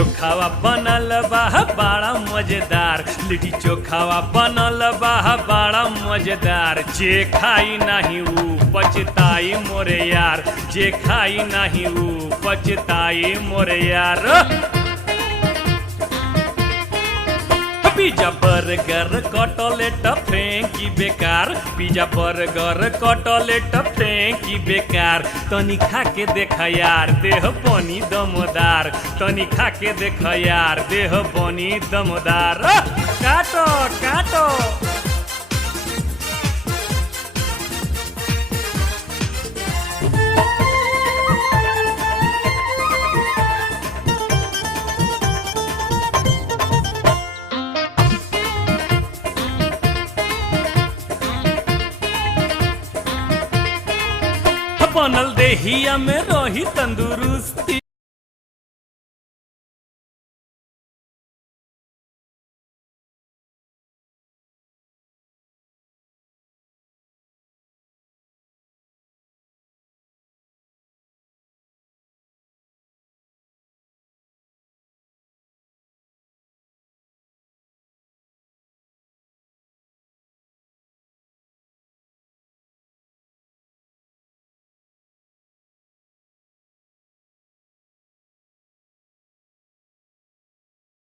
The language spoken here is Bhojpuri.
चोखावा बनल बा बड़ा मजेदार, लिट्टी चोखावा बनल बा बड़ा मजेदार। जे खाई नहीं ऊ पछताई मोरे यार, जे खाई नहीं ऊ पछताई मोरे यार। पिज्जा बर्गर कटलेट फेंकी बेकार, पिज्जा बर्गर कटलेट फेंकी बेकार। तनी खा के देख यार देह बनी दमदार, तनी खा के देख यार देह बनी दमदार। काटो काटो बनल देहिया में रही तंदुरुस्ती,